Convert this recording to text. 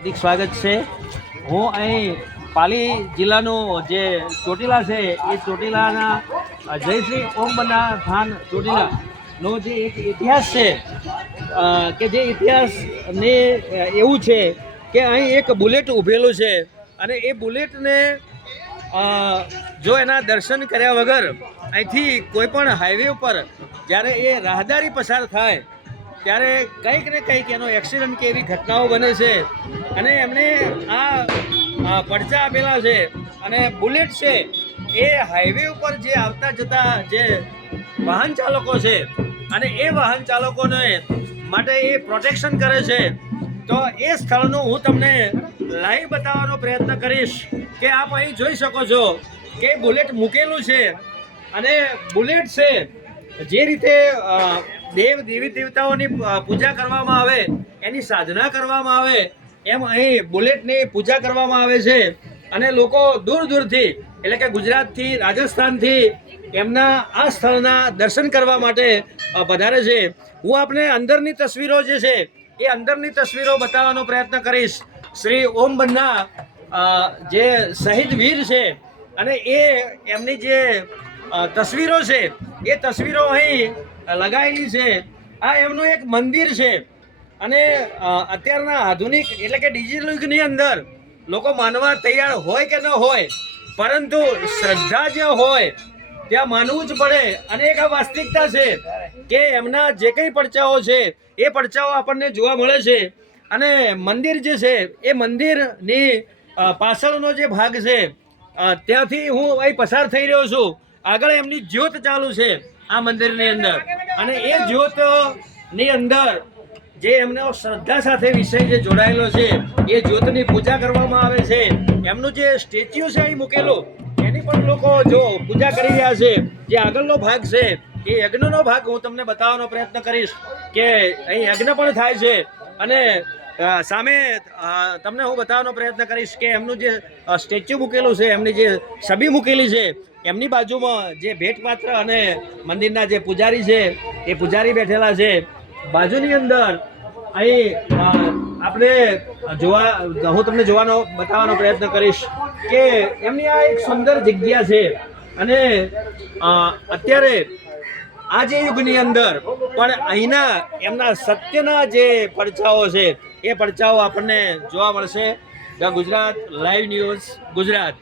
હાર્દિક સ્વાગત છે। હું અહીં પાલી જિલ્લાનું જે ચોટીલા છે એ ચોટીલાના જય શ્રી ઓમ બન્ના થાન ચોટીલાનો જે એક ઇતિહાસ છે કે જે ઇતિહાસને એવું છે કે અહીં એક બુલેટ ઊભેલું છે અને એ બુલેટને જો એના દર્શન કર્યા વગર અહીંથી કોઈ પણ હાઈવે ઉપર જ્યારે એ રાહદારી પસાર થાય ત્યારે કંઈક ને કંઈક એનો એક્સિડન્ટ કે એવી ઘટનાઓ બને છે અને એમને આ પડચા આપેલા છે અને બુલેટ છે એ હાઈવે ઉપર જે આવતા જતા જે વાહન ચાલકો છે અને એ વાહન ચાલકોને માટે એ પ્રોટેક્શન કરે છે। તો એ સ્થળનું હું તમને લાઈવ બતાવવાનો પ્રયત્ન કરીશ કે આપ અહીં જોઈ શકો છો કે બુલેટ મૂકેલું છે અને બુલેટ છે જે રીતે દેવી દેવતાઓની પૂજા કરવામાં આવે, એની સાધના કરવામાં આવે, એમ અહીં બુલેટની પૂજા કરવામાં આવે છે અને લોકો દૂર દૂરથી એટલે કે ગુજરાતથી, રાજસ્થાનથી એમના આ સ્થળના દર્શન કરવા માટે પધારે છે। હું આપને અંદરની તસવીરો જે છે એ અંદરની તસવીરો બતાવવાનો પ્રયત્ન કરીશ। શ્રી ઓમ બન્ના જે શહીદ વીર છે અને એમની જે તસવીરો છે એ તસવીરો અહીં લગાવેલી છે। આ એમનું એક મંદિર છે અને અત્યારના આધુનિક એટલે કે ડિજિટલ યુગની અંદર લોકો માનવા તૈયાર હોય કે ન હોય, પરંતુ શ્રદ્ધા જે હોય ત્યાં માનવું જ પડે અને એક આ વાસ્તવિકતા છે કે એમના જે કંઈ પડચાઓ છે એ પડચાઓ આપણને જોવા મળે છે અને મંદિર જે છે એ મંદિરની પાછળનો જે ભાગ છે ત્યાંથી હું અહીં પસાર થઈ રહ્યો છું। આગળ એમની જ્યોત ચાલુ છે આ મંદિરની અંદર અને એ જ્યોતની અંદર જે એમનો શ્રદ્ધા સાથે વિષય જે જોડાયેલો છે એ જ્યોતની પૂજા કરવામાં આવે છે। એમનું જે સ્ટેચ્યુ છે અહીં મૂકેલું એની પણ લોકો જો પૂજા કરી રહ્યા છે। જે આગળનો ભાગ છે એ યજ્ઞનો ભાગ હું તમને બતાવવાનો પ્રયત્ન કરીશ કે અહીં યજ્ઞ પણ થાય છે અને સામે તમને હું બતાવવાનો પ્રયત્ન કરીશ કે એમનું જે સ્ટેચ્યુ મૂકેલું છે, એમની જે છબી મૂકેલી છે, એમની બાજુમાં જે ભેટપાત્ર અને મંદિરના જે પૂજારી છે એ પૂજારી બેઠેલા છે। બાજુની અંદર અહીં આપણે હું તમને બતાવવાનો પ્રયત્ન કરીશ કે એમની આ એક સુંદર જગ્યા છે અને અત્યારે આ જે યુગની અંદર પણ અહીંના એમના સત્યના જે પડચાઓ છે એ પડચાઓ આપણને જોવા મળશે। The Gujarat live news Gujarat.